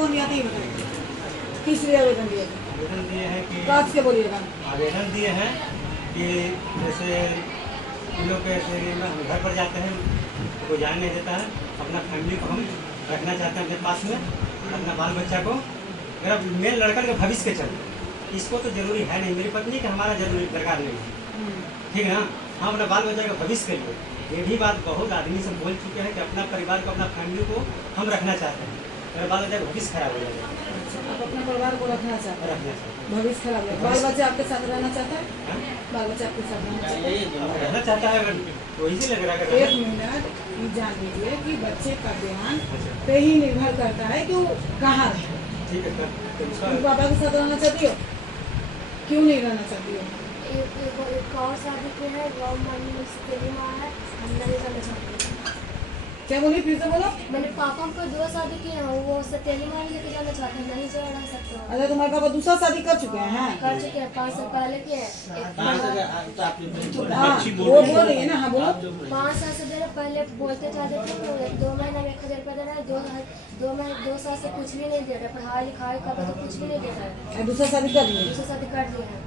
कौन दिया था ये बताइए, किस लिए आवेदन दिए थे? आवेदन दिए हैं कि काट के बोलिएगा। आवेदन दिए हैं कि जैसे इन लोग के ऐसे हम घर पर जाते हैं, कोई जाने नहीं देता है, अपना फैमिली को हम रखना चाहते हैं अपने पास में, अपना बाल बच्चा को, मेरा मेन लड़का के भविष्य के चलते। इसको तो जरूरी है नहीं, मेरी पत्नी का हमारा जरूरी दरकार नहीं है, ठीक है ना। हम अपना बाल बच्चा का भविष्य के लिए, ये भी बात बहुत आदमी से बोल चुके हैं कि अपना परिवार को, अपना फैमिली को हम रखना चाहते हैं, मेरा बाल बच्चा का भविष्य खराब हो जाएगा। आप अपने परिवार को रखना चाहते हैं, भविष्य खराब है। बाल बच्चा आपके साथ रहना चाहता है? बाल बच्चा आपके साथ रहना चाहता है, तो इसी लग रहा है। एक मिनट ये जान लीजिए कि बच्चे का ध्यान पे ही निर्भर करता है कि वो कहाँ रहे। ठीक है सर, तुम पापा के साथ रहना चाहती हो? क्यों नहीं रहना चाहती हो? एक और शादी के है, वो मम्मी तेरी माँ है, हम नहीं रहना चाहते। क्या बोली, फिर से बोलो। मैंने पापा को 2 शादी किए हैं, वो सतेली माँ लेके जाना चाहते हैं, नहीं जो रह सकते हो। अच्छा, तुम्हारे पापा दूसरा शादी कर चुके हैं? कर चुके हैं, 5 साल पहले किए हैं। हाँ, वो बोल रही है ना। हाँ बोलो। 5 साल से पहले बोलते चाहते थे तो 2 महीना में 1000 रुपया दे रहा है, 2 साल से कुछ भी नहीं दे रहा है, पढ़ाई लिखाई का तो कुछ भी नहीं दे रहा है। दूसरा शादी कर लिए? दूसरा शादी कर लिए हैं।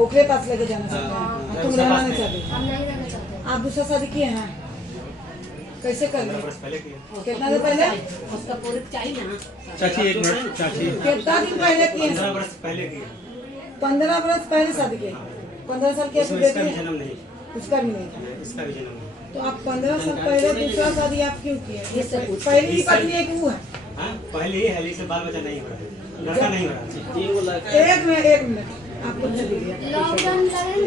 ओकरे पास लेके जाना चाहते हैं, तुम रहना नहीं चाहते? हम नहीं रहना चाहते। आप दूसरा शादी किए हैं? कैसे कर लिए? कितना दिन पहले? उसका पूरी चाहिए ना। चाची एक मिनट, चाची कितना दिन पहले किए? 15 वर्ष पहले किए। 15 वर्ष पहले शादी किए। 15 साल की उसमें इसका भी जन्म नहीं, उसका भी नहीं था। इसका भी जन्म नहीं। तो आप 15 साल पहले दूसरा शादी आप क्यों किए? पहली ही पत्नी है कि वो है? हाँ, पहले ही है, लेकिन बाल बच्चा नहीं हो रहा है, लड़का नहीं हो रहा है। एक मिनट आप कुछ चलिए। लॉकडाउन लगे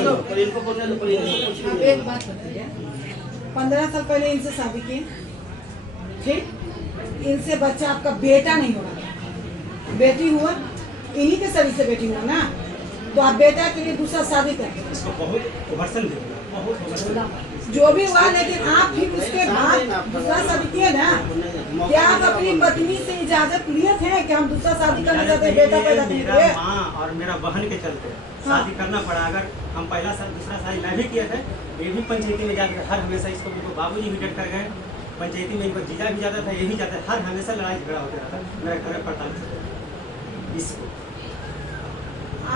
ना, आप एक बात बताइए, 15 साल पहले इनसे शादी की, ठीक? इनसे बच्चा आपका बेटा नहीं हो रहा, बेटी हुआ, इन्हीं के शरीर से बेटी हुआ ना, तो आप बेटा के लिए दूसरा शादी करें। इसको बहुत ओवरसन दे, बहुत ओवरसन। जो भी हुआ, लेकिन आप फिर उसके बाद दूसरा शादी किए ना, क्या आप अपनी पत्नी से इजाजत लिए थे कि हम दूसरा शादी करना चाहते हैं, बेटा पैदा मेरा करेंगे? माँ और मेरा बहन के चलते शादी करना पड़ा। अगर हम पहला साल दूसरा शादी मैं भी किए थे, ये भी पंचायती में जाकर हर हमेशा इसको बाबूजी भी डट कर गए, पंचायती में इनको जीजा भी जाता था, ये भी जाता, हर हमेशा लड़ाई झगड़ा होता रहता मेरे घर में पड़ता। इसको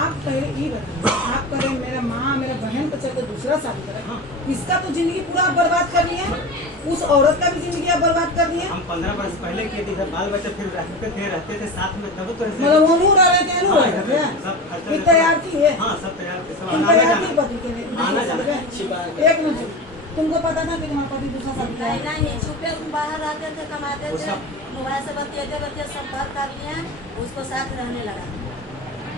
आप पहले ये बताइए, आप करें मेरा माँ मेरा बहन को चलते दूसरा शादी करें, इसका तो जिंदगी पूरा आप बर्बाद कर लिए, उस औरत का भी जिंदगी आप बर्बाद कर दिए। हम 15 वर्ष पहले किए थे, बाल बच्चे फिर रहते थे साथ में, तब तो मतलब वो नूर रहे थे, फिर तैयार थी ये? हाँ, सब तैयार थे, सब तुम आना तैयार थी जाना। पति के लिए? आना जाना। एक मिनट, तुमको पता था कि तुम्हारा पति दूसरा शादी करेगा? नहीं, छुपे बाहर रहते थे, कमाते थे, मोबाइल से बतियाते सब कर लिए, उसको साथ रहने लगा।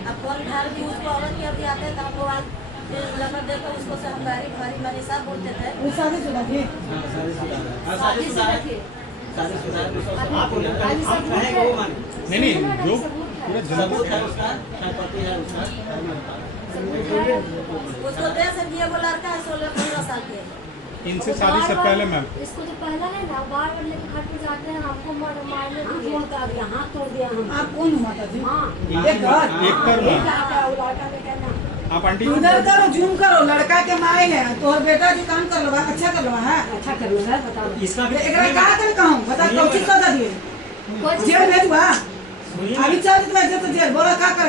अब कौन घर भी उसको औरत के अभी आते थे, हमको लगभग देखो उसको सब गाड़ी भारी मारी सब बोलते थे। वो शादीशुदा थी? शादीशुदा थी। आप कहेंगे वो माने नहीं, जो पूरा जन्म है उसको दे से दिए, वो लड़का है 16-15 साल के। इनसे शादी से पहले मैम इसको तो पहला है ना, बार लेके घर पे जाते हैं, हमको मारने हाथ तोड़ दिया हम। आप कौन माता जी? एक कर आप आंटी उधर करो, जूम करो, लड़का के मारे है तो बेटा जो काम कर लो, अच्छा कर लो है, अच्छा कर लो है, बताओ। इसका भी एकरा का कर कहूं बता, कौची सजा दिए? जेल भेजवा अभी चल तो जेल, तो जेल बोला का कर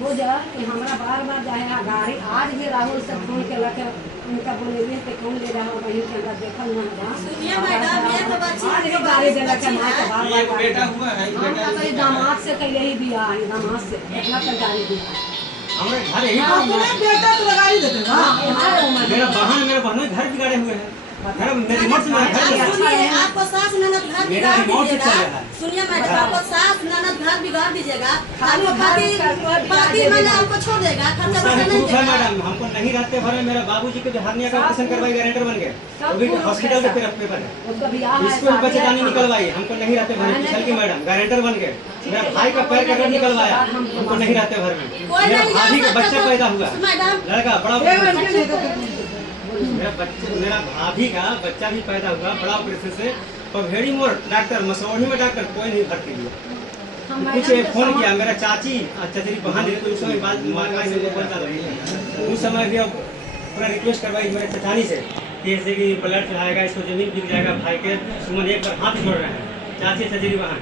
वो जा कि हमरा बार जाए गाड़ी, आज भी राहुल से फोन के लगे उनका बोले पे कौन ले रहा हो, वही के अंदर देखल ना जा। सुनिए मैडम, ये तो बच्ची आज भी गाड़ी देला के मां के बार एक बेटा हुआ है, बेटा तो दामाद से कह यही बियाह है, दामाद से इतना कर गाड़ी दी हमारे घर यही बेटा तो लगा ही देते ना। मेरा बहन घर बिगाड़े हुए हैं, घर मेरे रिमोट से मेरा घर सुनिए, आपको सास ननद घर मेरा बिगाड़ रिमोट से चल दीजिएगा। रहा है। सुनिए मैडम, आपको सास ननद घर बिगाड़ दीजिएगा, आपको पति मैंने आपको छोड़ देगा, खर्चा उसका वर्चा भी नहीं प्रूफ है देगा। मैडम, हमको नहीं रहते भरे मेरा बाबूजी के जो हर्निया का ऑपरेशन करवाई गारंटर बन गए, वो भी हॉस्पिटल के फिर पेपर है, उसका बियाह है, इसको भी बच्चेदानी निकलवाई, हमको नहीं रहते भरे, पिछल की मैडम गारंटर बन गए, मेरा भाई का पैर का निकलवाया, हमको नहीं रहते भर में, मेरा भाभी का बच्चा पैदा हुआ, लड़का बड़ा, मेरा भाभी का बच्चा भी पैदा हुआ बड़ा ऑपरेशन से, पभेड़ी मोड़ डॉक्टर, मसौढ़ी में डॉक्टर, कोई नहीं भर्ती हुआ। कुछ फोन किया, मेरा चाची चचरी बहन तो उस समय बात बोलता रही, उस समय भी अब पूरा रिक्वेस्ट करवाई मेरे चचानी से कि जैसे कि ब्लड चढ़ाएगा, इसको जमीन बिक जाएगा, भाई के सुमन एक बार हाथ जोड़ रहे हैं, चाची सजरी वहाँ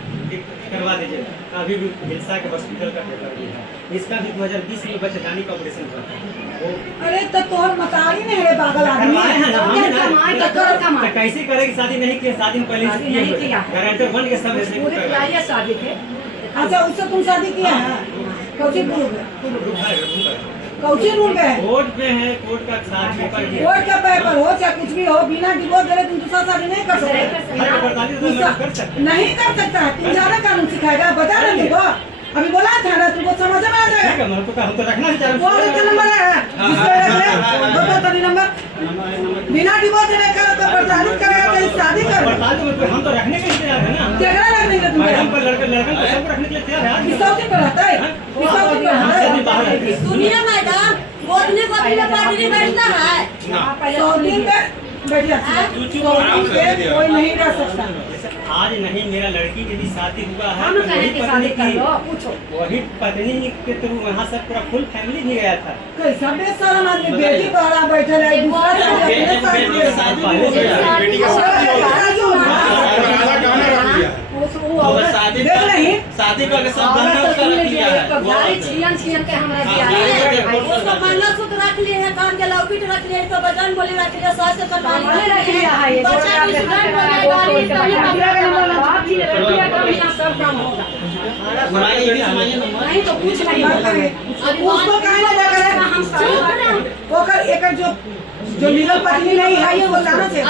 करवा दीजिए। अभी भी हिलसा के हॉस्पिटल का पेपर भी है, इसका भी 2020 में बच्चेदानी का ऑपरेशन हुआ था। अरे तो तोहर मतारी नहीं है पागल आदमी। करवाए हैं ना हम ना, कमाए तो कैसे करेगी? शादी नहीं की, शादी में पहले से किए हुए गारंटर बन के सब ऐसे पूरे किया शादी के। अच्छा उससे तुम शादी किया है? कौची रूल है? कौची रूल में है? कोर्ट में है, कोर्ट का साथ पेपर भी है। कोर्ट का पेपर हो चाहे कुछ भी हो, बिना डिवोर्स दे तुम दूसरा शादी नहीं कर सकते। हर 45 दिन में कर सकते हैं। नहीं कर सकता। तुम ज्यादा कानून सिखाएगा, बता रहे तुमको। अभी बोला था ना, तुमको समझ में आ ठीक जाएगा। है, हम तो रखना ही चाहिए। वो का नंबर है, जिसको रख ले, दो तनी नंबर। बिना डिवोर्स देने का तो प्रताड़ित करेगा तो शादी कर। हम तो रखने के लिए तैयार है ना। क्या रखने का तुम? मैडम पर लड़के को सबको रखने के लिए तैयार है। किसको पे रहता है? किसको पे रहता है? सुनिए मैडम, बोलने को अपने पार्टी में बैठना है। 100 दिन पे बैठिए। 100 दिन पे कोई नहीं रह सकता। आज नहीं, मेरा लड़की के भी शादी हुआ है। हम कहे कि शादी कर लो, पूछो। वही पत्नी के थ्रू वहाँ सब पूरा फुल फैमिली भी गया था। कैसा बेशरम आदमी, बेटी बड़ा बैठे रहे, दूसरा शादी अपने साथ किए। बेटी का शादी हो गया, राधा गाना रख लिया। देख रही शादी करके सब गहना उसका रख लिया है। छियन के हमरा दिया है। उसको मंगलसूत्र रख लिए हैं, कान के लॉकेट रख लिए हैं, तो बटन बोली रख लिए, सास से कटवाली हमने रख लिया है ये। बच्चा की स्टूडेंट हो गया, गाड़ी में सब काम होगा। सुनाइए भी सुनाइए ना। नहीं तो कुछ नहीं होगा। उसको कहीं ना जाकर हम सारे ओकर एक जो लीगल पत्नी नहीं है ये वो जाना चाहिए।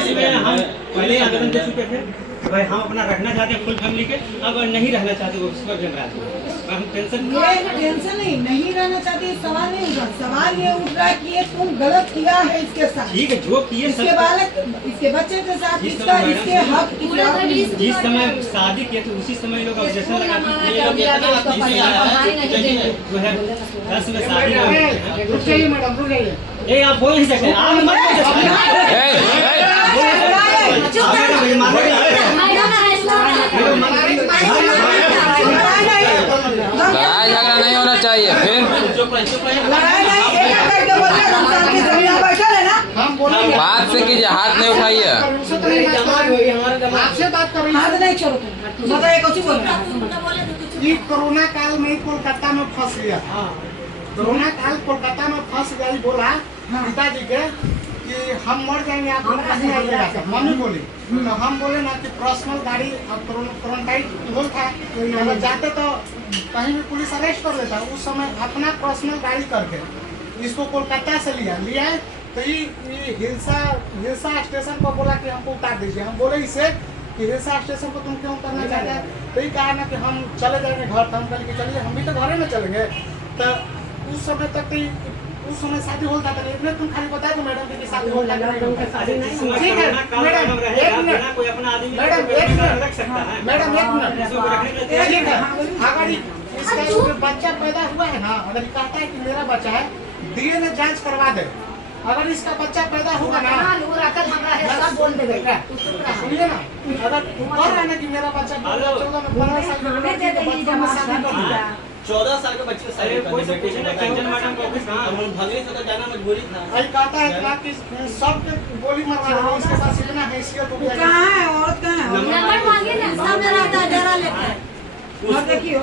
इसमें हम पहले आवेदन दे चुके थे कि भाई हम अपना रखना चाहते हैं फुल फैमिली के, अब नहीं रहना चाहते वो उस पर भी हम हम टेंशन ये टेंशन नहीं रहना चाहती, सवाल नहीं उठ रहा। सवाल ये उठ रहा है कि ये तुम गलत किया है इसके साथ। ठीक है, जो किए इसके बालक, इसके बच्चे के साथ, इसका इसके हक जिस समय शादी किए थे उसी समय लोग ऑब्जेक्शन लगा ये लोग इतना पीछे आया है, देखिए 2010 में शादी ए आप बोल नहीं सकते, आप मत लड़ाई झगड़ा नहीं होना चाहिए। फिर बात से कीजिए, हाथ नहीं उठाइए। हाथ नहीं छोड़ो तुम, बताइए कुछ बोल रहा है। ये कोरोना काल में कोलकाता में फंस गया। कोरोना काल कोलकाता में फंस गया, बोला पिताजी के कि हम मर जाएंगे, आप लोग नहीं आइएगा। मम्मी बोली तो हम बोले ना कि पर्सनल गाड़ी क्वारंटाइन हो था, अगर जाते तो कहीं भी पुलिस अरेस्ट कर लेता। उस समय अपना पर्सनल गाड़ी करके इसको कोलकाता से लिया तो ये हिलसा स्टेशन पर बोला कि हमको उतार दीजिए। हम बोले इसे कि हिलसा स्टेशन को तुम क्यों उतरना चाहते हैं? तो ये कहा ना कि हम चले जाएंगे घर। तो हम कल के चलिए, हम भी तो घरे में चलेंगे। तो उस समय तक तो उस समय शादी होता था। इतने तुम खाली बता दो मैडम कि शादी होता है। ठीक है मैडम, एक मिनट कोई अपना आदमी मैडम, एक मिनट रख सकता है। मैडम, एक मिनट। ठीक है, अगर इसका जो बच्चा पैदा हुआ है ना, अगर कहता है कि मेरा बच्चा है, DNA जांच करवा दे। अगर इसका बच्चा पैदा होगा ना, बोल दे बेटा। सुनिए ना, अगर कह रहा है ना कि मेरा बच्चा 14 में 15 साल का बच्चा है, तो बच्चा में शादी कर दिया। 14 साल के बच्चे अरे कोई से पूछे ना कंचन मैडम को ऑफिस कहाँ? हम भगने से तो जाना मजबूरी था। अभी कहता है कि सबके गोली मरवा दो, इसके पास इतना हैसियत हो गया। कहाँ है औरत, कहाँ है? नंबर मांगे ना, सामने रहता है डरा लेकर। और देखियो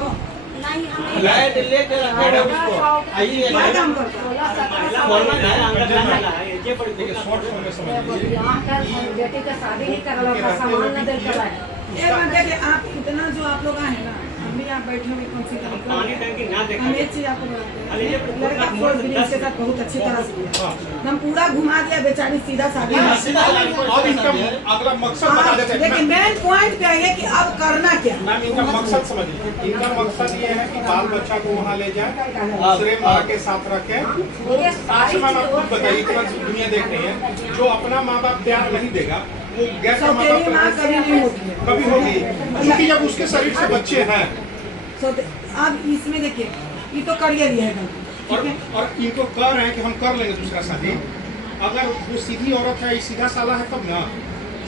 नहीं हम लाइट लेके रखे हैं उसको। आइए क्या काम करता है? फॉर्मल है, अंदर जाना है, ये बड़ी शॉर्ट फॉर्म में समझ लीजिए। बेटी का शादी नहीं करवा, सामान न दे करवाए। एक बात देखिए, आप इतना जो आप लोग आए ना, अभी आप बैठे हुए कौन सी पानी टंकी ना देखा। हम एक चीज आपको बताते अरे ये हैं, लड़का फोर्स बिजनेस के साथ बहुत अच्छी तरह से किया। हम पूरा घुमा दिया, बेचारी सीधा शादी में। अब इनका अगला मकसद बता देते हैं। लेकिन मेन पॉइंट क्या है कि अब करना क्या? मैम इनका मकसद समझिए। इनका मकसद ये है कि बाल बच्चा को वहाँ ले जाए, दूसरे माँ के साथ रखे। आज मैम आप खुद बताइए, इतना दुनिया देख रही है, जो अपना माँ बाप प्यार नहीं देगा वो गैर का माँ बाप कभी नहीं होती है। कभी होगी, क्योंकि जब उसके शरीर से बच्चे हैं। अब इसमें देखिए, ये तो करियर ही है, ठीक है? और इनको कह रहे हैं कि हम कर लेंगे दूसरा शादी। अगर वो सीधी औरत है, सीधा साला है, तब ना।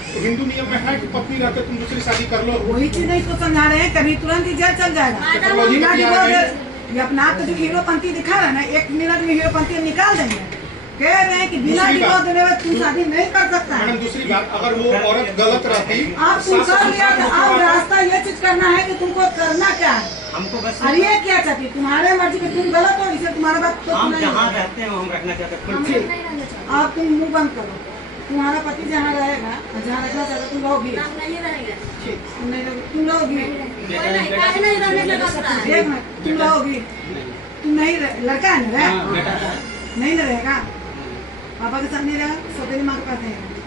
तो हिंदू नियम में है कि पत्नी रहते तुम दूसरी शादी कर लो। वही चीज नहीं इसको समझा रहे हैं, कभी तुरंत ही जेल चल जाएगा। बिना डिवोर्स ये अपना आप तो जो हीरोपंती दिखा रहा है ना, 1 मिनट में हीरोपंती निकाल देंगे। कह रहे हैं कि बिना दूसरी डिवोर्स बात- देने में तुम शादी नहीं कर सकता है। मैडम दूसरी बात, अगर वो औरत गलत रहती, आप तुम कर लिया तो अब रास्ता ये चीज करना है कि तुमको करना क्या है। हमको बस और ये क्या चाहती है तुम्हारे मर्जी कि तुम गलत हो, इसे तुम्हारा बात तो हम नहीं जहाँ है। रहते हैं वो हम रखना चाहते हैं हम खुद लोग से। नहीं रहना चाहते। आप तुम मुंह बंद करो, तुम्हारा पति जहाँ रहेगा और जहाँ रखना चाहता तुम रहोगी। हम नहीं रहेंगे। ठीक, तुम नहीं रहोगी, तुम रहोगी। कोई नहीं, काहे नहीं रहने का रास्ता है। एक मिनट, तुम रहोगी, तुम नहीं लड़का है ना हाँ, बेटा है। नहीं ना रहेगा, पापा के साथ नहीं रहेगा, सौतेली माँ के पास नहीं रहेगा।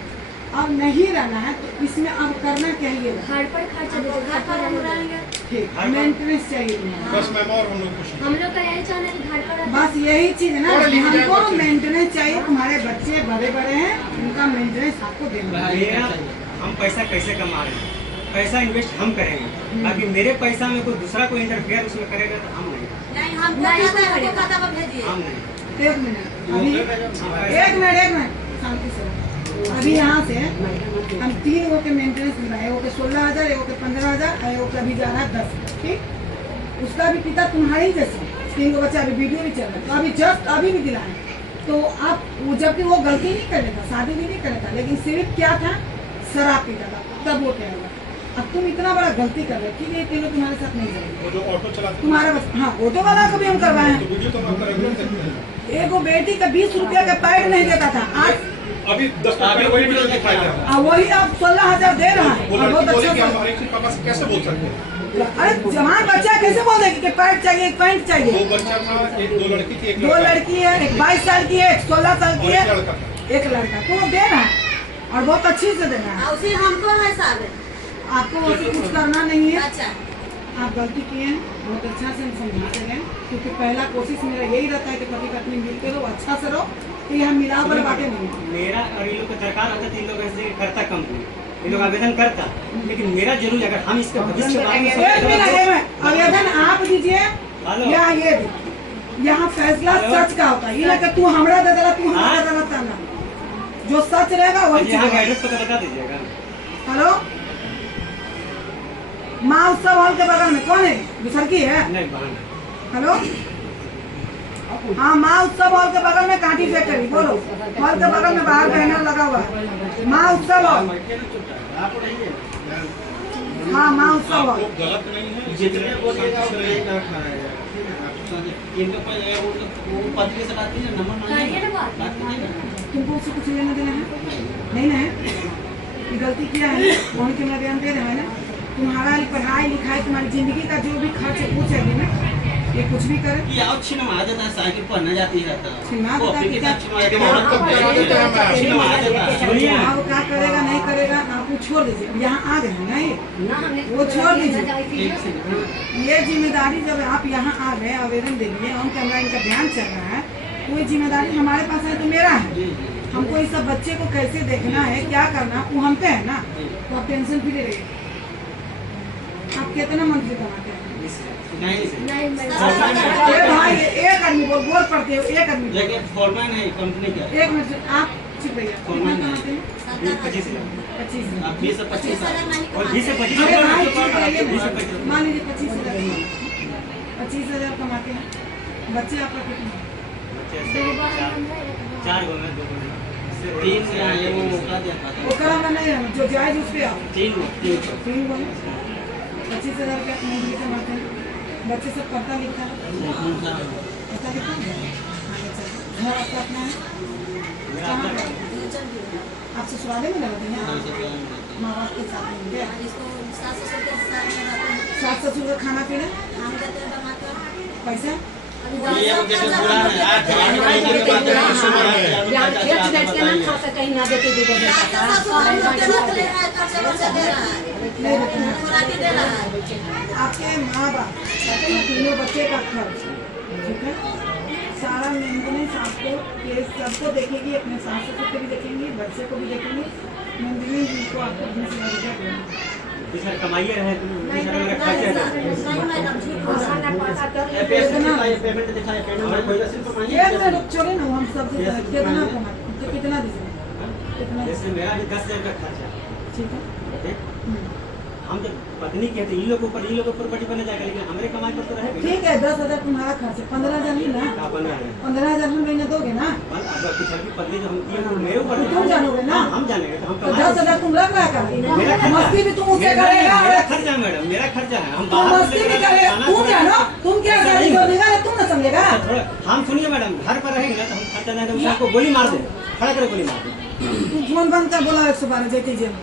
अब नहीं रहना है तो इसमें अब करना चाहिए घर पर खर्चा दे दो, घर पर हम रहेंगे। ठीक, मेंटेनेंस चाहिए तुम्हें। बस मैम और हम लोग कुछ हम लोग का यही चाहना है कि घर पर रहते बस यही चीज है ना, और लिख जाए हमको बच्चे। मेंटेनेंस चाहिए। तुम्हारे बच्चे बड़े बड़े हैं, उनका मेंटेनेंस आपको देना है। मेरा हम पैसा कैसे कमा रहे हैं, पैसा इन्वेस्ट हम करेंगे, बाकी मेरे पैसा में कोई दूसरा कोई इंटरफेयर उसमें करेगा तो हम नहीं, नहीं, हमको कहते हैं, हमको खाता पर भेजिए। हम नहीं। एक मिनट अभी, एक मिनट शांति से। अभी यहाँ से हम 3 गो के मेंटेनेंस मिलाए, वो के 16,000, एगो के 15,000, एगो के अभी जा रहा है 10। ठीक, उसका भी पिता तुम्हारे ही जैसे 3 गो बच्चा, अभी वीडियो भी चल रहा है, तो अभी जस्ट अभी भी दिलाए। तो आप जबकि वो गलती नहीं करेगा, शादी भी नहीं करेगा, लेकिन सिर्फ क्या था, शराब पीता था, तब वो कहेगा। अब तुम इतना बड़ा गलती कर रहे हो, ठीक है, तीनों तुम्हारे साथ नहीं जाएंगे। वो जो ऑटो चलाते हैं, तुम्हारा बस, हाँ, ऑटो वाला को भी हम करवाए हैं। तो वीडियो तो हम आपका रेगुलर देखते हैं। एगो बेटी का 20 रुपया का पैड नहीं देता था, आज अभी 10 मिनट वही वीडियो दिखाया जा रहा है। वही अब 16,000 दे रहा है। वो और बहुत लड़की बोले अच्छा कि हम से- हर एक चीज पापा से कैसे बोल सकते हैं? अरे जवान बच्चा कैसे बोल देगी कि पैंट चाहिए, पैंट चाहिए। 2 बच्चा था, 2 लड़की थी, 1 दो लड़का। लड़की है, एक 22 साल की है, एक 16 साल की और है, एक लड़का था। एक लड़का, तो वो दे रहा है और बहुत अच्छी से दे रहा है। उसी हमको है साहब। आपको वैसे कुछ करना नहीं है। अच्छा, आप गलती किए हैं, बहुत अच्छा से हम समझाते हैं, क्योंकि पहला कोशिश मेरा यही रहता है कि पति पत्नी मिलते रहो, अच्छा से रहो, कि यहाँ मिलावट बातें नहीं है। मेरा और इन लोग को दरकार होता तो इन लोग ऐसे करता कंपनी, इन लोग आवेदन करता, लेकिन मेरा जरूर अगर हम इसके भविष्य के बारे में एक मिनट, एक मिनट, आवेदन आप दीजिए हेलो। या ये भी। यहाँ फैसला सच का होता है, ये ना कि तू हमरा दे देला, तू हमरा दे देला ना। जो सच रहेगा वही यहाँ का चलेगा। एड्रेस पता बता दीजिएगा। हेलो, माँ उत्सव हॉल के बगल में कौन है, दूसर की है? नहीं बहन, हेलो, हाँ, माँ उत्सव हॉल के बगल में कांटी फैक्ट्री, बोलो। हॉल के बगल में बाहर बैनर लगा हुआ है, माँ उत्सव हॉल। हाँ, माँ उत्सव आप हॉल। लोग गलत नहीं है। जितने बोलिएगा उतने का इनके पर वो पति के साथ आती है, नंबर करिए ना बात। बात कीजिए ना। तुमको उससे कुछ लेना देना है नहीं ना है? ये गलती किया है, वहीं के बयान दे रहा है ना। तुम्हारा पढ़ाई लिखाई, तुम्हारी जिंदगी का जो भी खर्च पूछेगी ना, ये कुछ भी करे। ये आओ छिनमा देता है, साइकिल पढ़ने जाती रहता है। छिनमा वो देता अपनी है, किताब छिनमा देता लेकिन है। आप तब बता देते हैं मैम। छिनमा देता है। सुनिए, अब क्या करेगा नहीं करेगा आप वो छोड़ दीजिए। अब यहाँ आ गए हैं ना, ना हमने वो छोड़ दीजिए। ठीक है। ये जिम्मेदारी जब आप यहाँ आ गए, आवेदन दे दिए, हम कैमरा इनका ध्यान चल रहा है, कोई जिम्मेदारी हमारे पास है तो मेरा है। हमको इस सब बच्चे को कैसे देखना है, क्या करना, वो हम पे है ना। तो आप टेंशन फ्री रहिए। आप कितना मंथली कमाते हैं? नहीं नहीं मैं ए भाई, एक आदमी बोल पड़ते हो, एक आदमी बोल। लेकिन फॉर्मैन है कंपनी का। एक मिनट, आप चुप रहिए। कितना कमाते हैं? 25 25। आप 20 से 25 और 20 से 25 अरे भाई, चुप रहिए 20 से ना। 25 मान लीजिए 25,000 25,000 कमाते हैं। बच्चे आपका कितना? चार गो में 2 गो में 3 से आए वो मौका दिया था। वो करा नहीं है, जो जायज उस पे आओ। 3 तीन गो में 25,000 रुपया मंथली कमाते हैं। बच्चे सब पढ़ता लिखता है, पढ़ता लिखता है। घर आपका अपना है? मेरा अपना आप ससुराले में रहते हैं? माँ बाप के साथ में गए? सास ससुर का खाना पीना, पैसा? ये वो जैसे बुरा है आज जवानी भाई के बात है यार खेत बेच के ना खा सके ना देते दे दे नहीं देते हैं। आपके माँ बाप, तीनों बच्चे का खर्च, ठीक है, सारा मेंटेनेंस आपको, ये सबको देखेगी, अपने सास ससुर को भी देखेंगी, बच्चे को भी देखेंगी। मेंटेनेंस इनको आपको 20,000 रुपया देना। सर कमाइए रहे तो मेरा खर्चा है। पेमेंट दिखाए पेमेंट पहले से तो ये ना चले ना, हम सब कितना कमाते, तो कितना दीजिए, कितना? जैसे मेरा भी 10,000 का खर्चा है, ठीक है। ठीक है? हम जब पत्नी के तो इन लोग ऊपर प्रॉपर्टी बने जाएगा, लेकिन हमारे कमाई पर तो रहेगा। ठीक है, 10,000 तुम्हारा खर्च है, 15,000 ही ना, 15,000 में महीने दोगे ना, पिछली पत्नी जो हम दिए वो मेरे ऊपर तो तुम जानोगे ना, हम जानेंगे तो हम तो 10,000 तुम रख रहा कर, मस्ती भी तुम उससे करेगा, मेरा खर्चा है मैडम, मेरा खर्चा है। हम तुम मस्ती भी करेगा, तुम जानो, तुम क्या गाड़ी जो देगा तुम ना समझेगा। हम सुनिए मैडम, घर पर रहेंगे ना तो हम खर्चा नहीं, तो उसको गोली मार दे, खड़ा कर गोली मार दे। फोन बंद कर, बोला 112 देती जेल।